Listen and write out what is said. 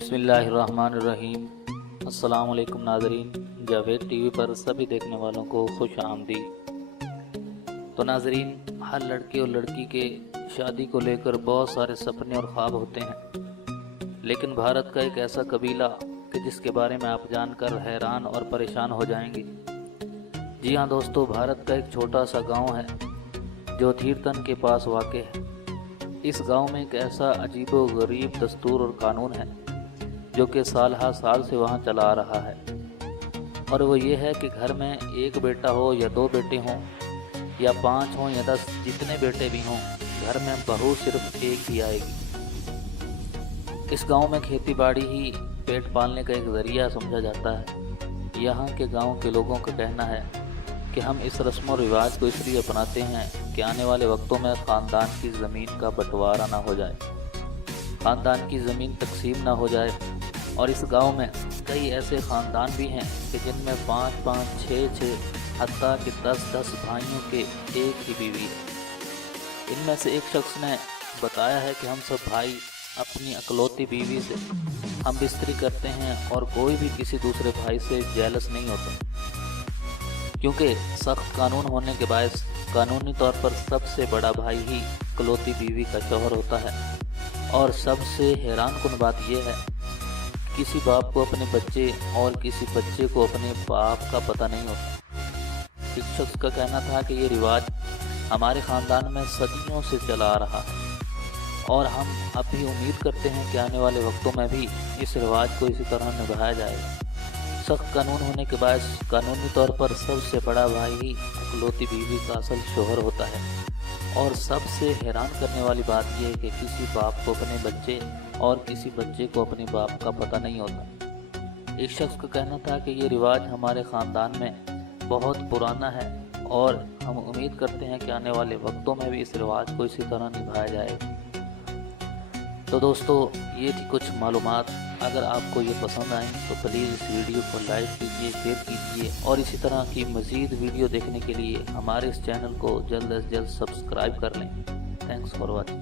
बिस्मिल्लाहिर्रहमानिर्रहीम। अस्सलाम वालेकुम नाज़रीन, जावेद टीवी पर सभी देखने वालों को खुश आमदीद। तो नाज़रीन, हर लड़के और लड़की के शादी को लेकर बहुत सारे सपने और ख्वाब होते हैं, लेकिन भारत का एक ऐसा कबीला कि जिसके बारे में आप जानकर हैरान और परेशान हो जाएंगे। जी हाँ दोस्तों, भारत का एक छोटा सा गांव है जो थीरतन के पास वाक़ है। इस गांव में एक ऐसा अजीबो गरीब दस्तूर और कानून है जो कि साल हर साल से वहाँ चला आ रहा है, और वो ये है कि घर में एक बेटा हो या दो बेटे हों या 5 हों या 10, जितने बेटे भी हों, घर में बहू सिर्फ एक ही आएगी। इस गांव में खेती बाड़ी ही पेट पालने का एक ज़रिया समझा जाता है। यहाँ के गांव के लोगों का कहना है कि हम इस रस्म और रिवाज को इसलिए अपनाते हैं कि आने वाले वक्तों में ख़ानदान की ज़मीन का बंटवारा ना हो जाए, ख़ानदान की ज़मीन तकसीम ना हो जाए। और इस गांव में कई ऐसे ख़ानदान भी हैं कि जिनमें 5-5, 6-6, हत्ता कि 10-10 भाइयों के एक ही बीवी है। इनमें से एक शख्स ने बताया है कि हम सब भाई अपनी अकलौती बीवी से हम बिस्तरी करते हैं और कोई भी किसी दूसरे भाई से जेलस नहीं होता, क्योंकि सख्त कानून होने के बायस कानूनी तौर पर सबसे बड़ा भाई ही इकलौती बीवी का शौहर होता है। और सबसे हैरानकुन बात यह है, किसी बाप को अपने बच्चे और किसी बच्चे को अपने बाप का पता नहीं होता। एक शख्स का कहना था कि ये रिवाज हमारे ख़ानदान में सदियों से चला आ रहा है और हम अब भी उम्मीद करते हैं कि आने वाले वक्तों में भी इस रिवाज को इसी तरह निभाया जाएगा। सख्त कानून होने के बाद कानूनी तौर पर सबसे बड़ा भाई ही इकलौती बीवी का असल शौहर होता है। और सबसे हैरान करने वाली बात यह है कि किसी बाप को अपने बच्चे और किसी बच्चे को अपने बाप का पता नहीं होता। एक शख्स का कहना था कि ये रिवाज हमारे ख़ानदान में बहुत पुराना है और हम उम्मीद करते हैं कि आने वाले वक्तों में भी इस रिवाज को इसी तरह निभाया जाएगा। तो दोस्तों, ये थी कुछ मालूमात। अगर आपको ये पसंद आई तो प्लीज़ इस वीडियो को लाइक कीजिए, शेयर कीजिए, और इसी तरह की मज़ीद वीडियो देखने के लिए हमारे इस चैनल को जल्द से जल्द सब्सक्राइब कर लें। Thanks for watching.